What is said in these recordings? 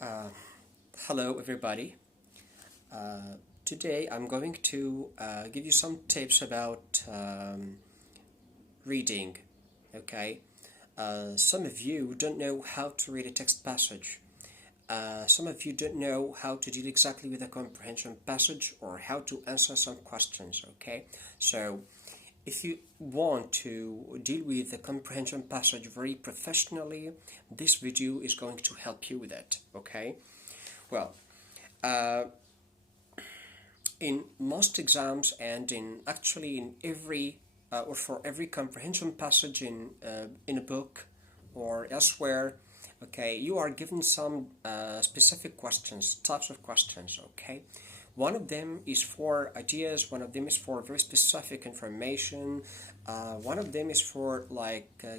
Uh, Hello, everybody. Today I'm going to give you some tips about reading. Okay, some of you don't know how to read a text passage. Some of you don't know how to deal exactly with a comprehension passage or how to answer some questions. Okay, so if you want to deal with the comprehension passage very professionally, this video is going to help you with it. Okay, well, uh, in most exams and in actually in every or for every comprehension passage in a book or elsewhere, okay, you are given some specific questions, types of questions. Okay, one of them is for ideas, one of them is for very specific information, one of them is for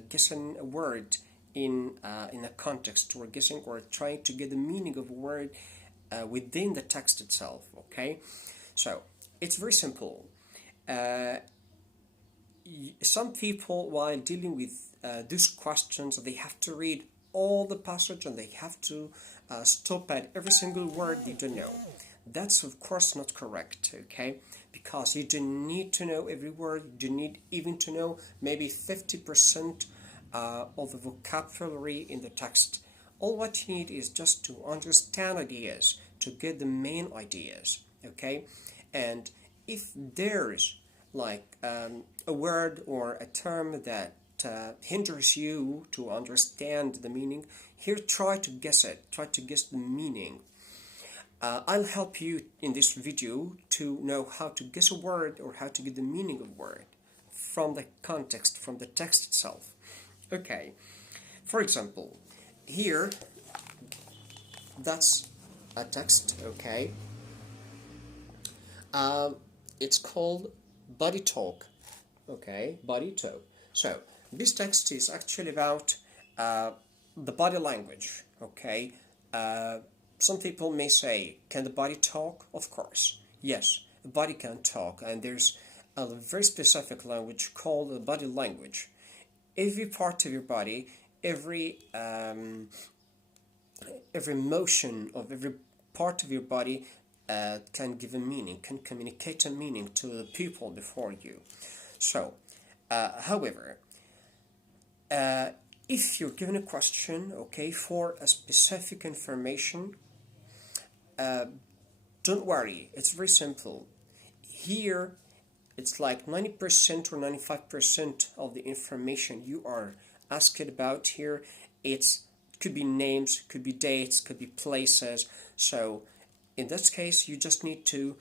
guessing a word in a context, or guessing or trying to get the meaning of a word within the text itself. Okay, so it's very simple. Uh, some people, while dealing with these questions, they have to read all the passage and they have to stop at every single word they don't know. That's of course not correct, okay? Because you don't need to know every word, you don't need even to know maybe 50% of the vocabulary in the text. All what you need is just to understand ideas, to get the main ideas, okay? And if there's a word or a term that hinders you to understand the meaning, here try to guess it, try to guess the meaning. I'll help you in this video to know how to guess a word or how to get the meaning of a word from the context, from the text itself. Okay, for example, here that's a text, okay? Uh, it's called body talk, okay? Body talk. So, this text is actually about the body language, okay? Some people may say, can the body talk? Of course, yes, the body can talk, and there's a very specific language called the body language. Every part of your body, every motion of every part of your body can give a meaning, can communicate a meaning to the people before you. So, however, uh, if you're given a question, okay, for a specific information, uh, don't worry, it's very simple. Here, it's like 90% or 95% of the information you are asked about here, it could be names, could be dates, could be places. So in this case, you just need to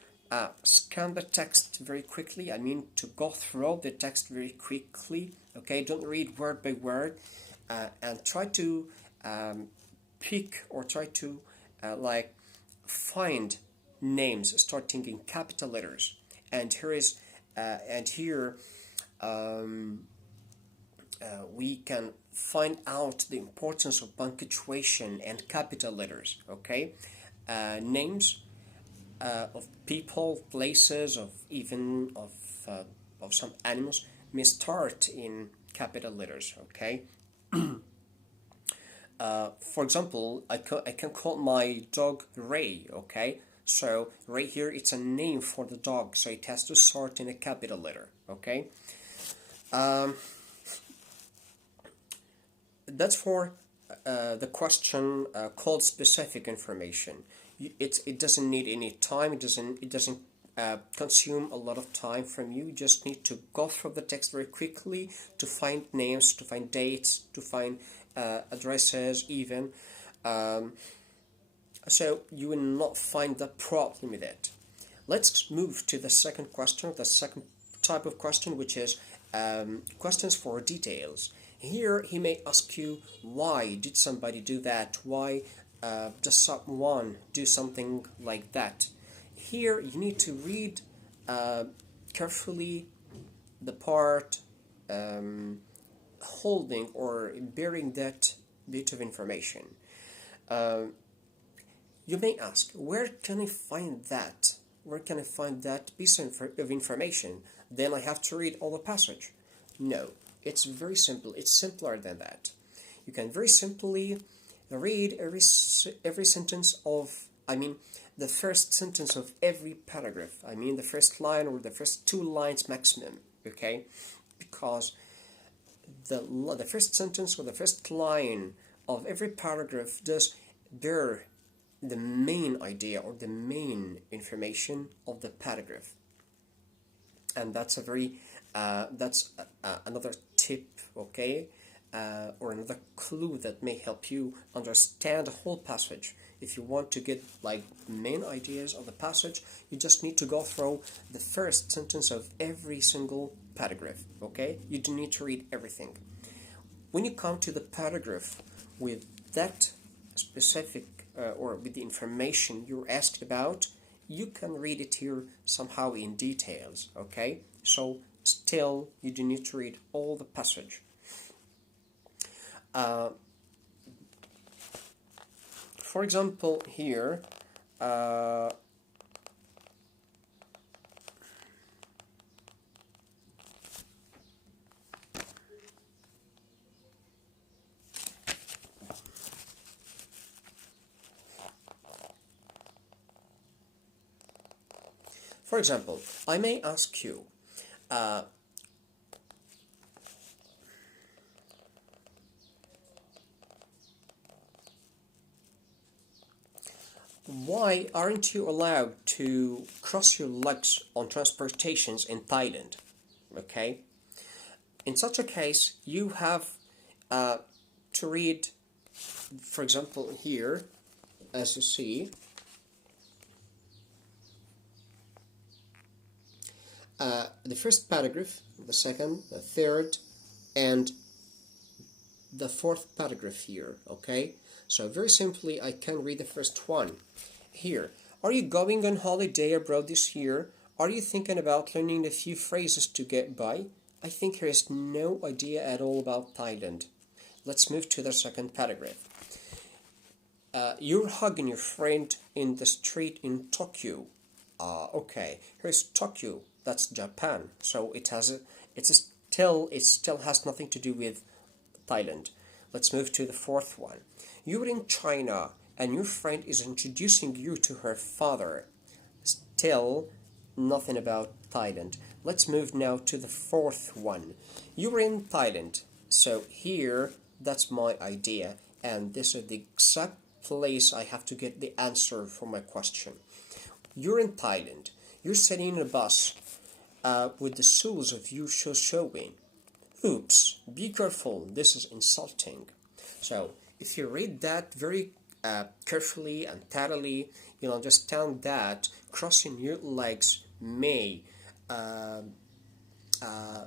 scan the text very quickly. I mean, to go through the text very quickly. Okay, don't read word by word, and try to pick or try to find names starting in capital letters. And here um, we can find out the importance of punctuation and capital letters. Okay, names of people, places, of even of some animals may start in capital letters. Okay. For example, I can call my dog Ray. Okay, so Ray here, it's a name for the dog, so it has to start in a capital letter. Okay. Um, that's for the question called specific information. It doesn't need any time. It doesn't consume a lot of time from you. You just need to go through the text very quickly to find names, to find dates, to find addresses even. Um, so you will not find the problem with it. Let's move to the second question, the second type of question, which is questions for details. Here he may ask you, why did somebody do that? Why does someone do something like that? Here you need to read uh, carefully the part holding or bearing that bit of information. Uh, you may ask, where can I find that? Where can I find that piece of information? Then I have to read all the passage. No, it's very simple. It's simpler than that. You can very simply Read every sentence of, I mean, the first sentence of every paragraph. I mean, the first line or the first two lines maximum. Okay, because the first sentence or the first line of every paragraph does bear the main idea or the main information of the paragraph, and that's a very another tip, okay, or another clue that may help you understand the whole passage. If you want to get like main ideas of the passage, you just need to go through the first sentence of every single paragraph, okay? You don't need to read everything. When you come to the paragraph with that specific or with the information you're asked about, you can read it here somehow in details, okay? So still, you do need to read all the passage. For example, here, for example, I may ask you, why aren't you allowed to cross your legs on transportations in Thailand? Okay? In such a case, you have to read, for example, here, as you see, the first paragraph, the second, the third, and the fourth paragraph here, okay? So very simply, I can read the first one. Here, are you going on holiday abroad this year? Are you thinking about learning a few phrases to get by? I think there is no idea at all about Thailand. Let's move to the second paragraph. You're hugging your friend in the street in Tokyo. Okay, here's Tokyo. That's Japan. So it still has nothing to do with Thailand. Let's move to the fourth one. You're in China and your friend is introducing you to her father. Still nothing about Thailand. Let's move now to the fourth one. You're in Thailand. So here, that's my idea, and this is the exact place I have to get the answer for my question. You're in Thailand. You're sitting in a bus with the soles of your shoes showing. Oops, be careful, this is insulting. So, if you read that very carefully and thoroughly, you'll understand that crossing your legs may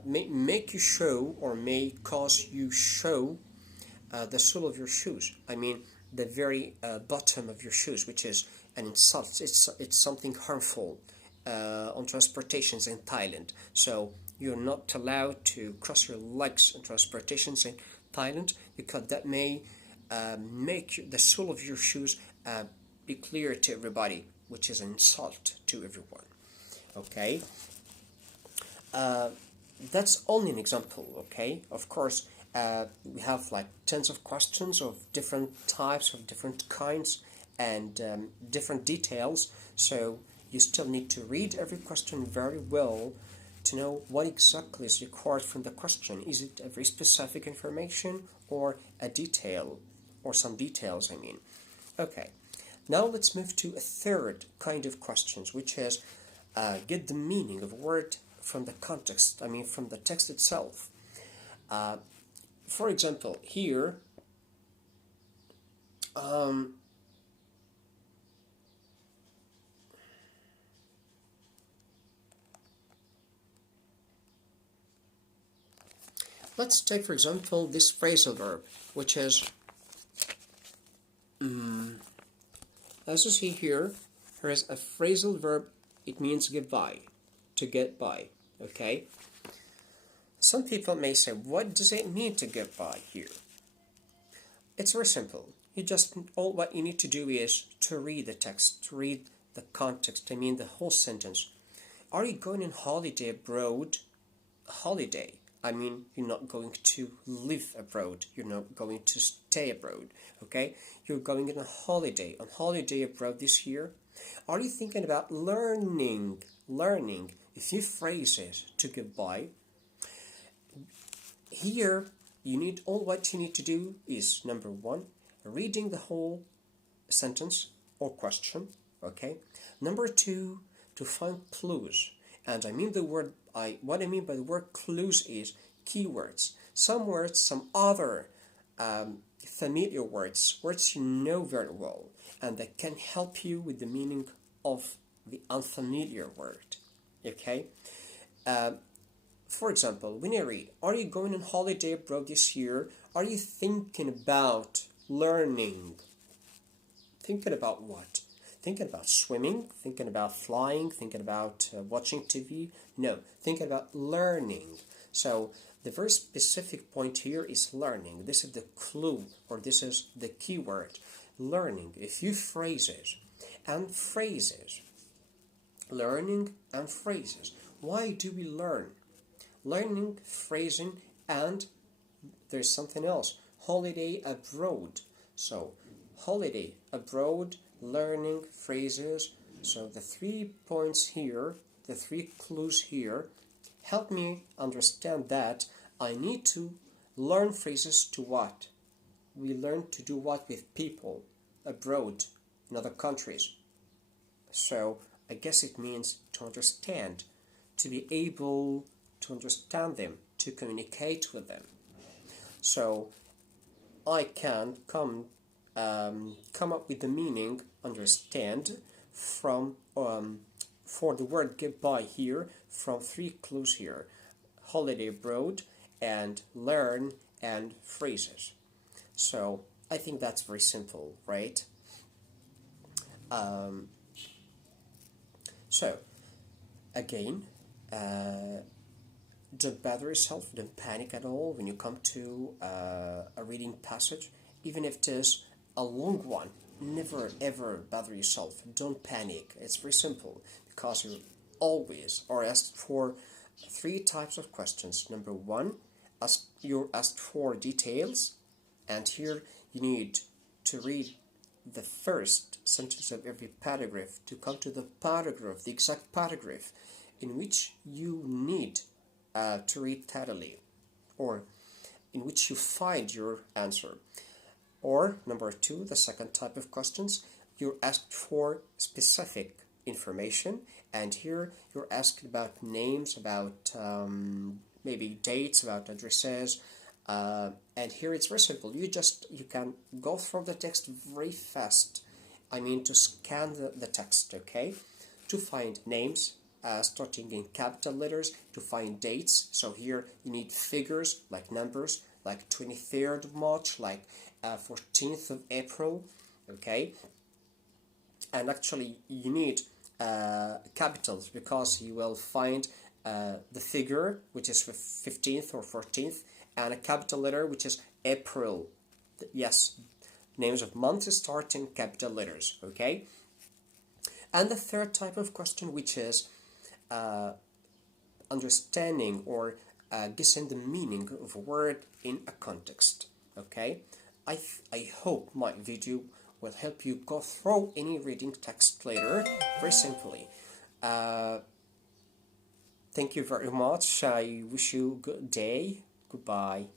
make you show or may cause you show the sole of your shoes. I mean, the very bottom of your shoes, which is an insult. It's something harmful on transportations in Thailand. So you're not allowed to cross your legs on transportations in Thailand because that may make the sole of your shoes be clear to everybody, which is an insult to everyone. Okay. That's only an example, okay? Of course, we have like tons of questions of different types, of different kinds, and different details, so you still need to read every question very well to know what exactly is required from the question. Is it a very specific information or a detail, or some details, I mean. Okay, now let's move to a third kind of questions, which is get the meaning of a word from the context, I mean from the text itself. For example, here, let's take, for example, this phrasal verb, which is, as you see here, there is a phrasal verb, it means goodbye, to get by, okay? Some people may say, what does it mean to get by here? It's very simple. All what you need to do is to read the text, to read the context, I mean the whole sentence. Are you going on holiday abroad? Holiday. I mean, you're not going to live abroad. You're not going to stay abroad. Okay? You're going on holiday abroad this year. Are you thinking about learning? Learning. If you phrase it to goodbye, here what you need to do is number one, reading the whole sentence or question. Okay. Number two, to find clues. And I mean the word what I mean by the word clues is keywords. Some words, some other familiar words, words you know very well, and that can help you with the meaning of the unfamiliar word. Okay? For example, when I read, are you going on holiday abroad this year? Are you thinking about learning? Thinking about what? Thinking about swimming? Thinking about flying? Thinking about watching TV? No, thinking about learning. So the very specific point here is learning. This is the clue, or this is the keyword. Learning. If you phrases and phrases, learning and phrases. Why do we learn? Learning, phrasing, and there's something else. Holiday abroad. So, holiday abroad, learning, phrases. So the 3 points here, the 3 clues here, help me understand that I need to learn phrases to what? We learn to do what with people abroad in other countries. So I guess it means to understand, to be able to understand them, to communicate with them. So I can come up with the meaning understand from for the word goodbye here from 3 clues here: holiday abroad and learn and phrases. So I think that's very simple, right? So again, don't bother yourself, don't panic at all when you come to a reading passage, even if it is a long one. Never ever bother yourself, don't panic. It's very simple, because you always are asked for 3 types of questions. Number one, you're asked for details, and here you need to read the first sentence of every paragraph to come to the paragraph, the exact paragraph in which you need to read thoroughly, or in which you find your answer. Or number two, the second type of questions, you're asked for specific information, and here you're asked about names, about maybe dates, about addresses, and here it's very simple. You can go through the text very fast. I mean, to scan the text, okay, to find names starting in capital letters, to find dates. So here you need figures like numbers, like 23rd of March, like 14th of April, okay. And actually you need capitals, because you will find the figure, which is 15th or 14th, and a capital letter, which is April. Yes, names of months start in capital letters, okay. And the third type of question, which is understanding or guessing the meaning of a word in a context, okay. I hope my video will help you go through any reading text later very simply. Thank you very much. I wish you a good day. Goodbye.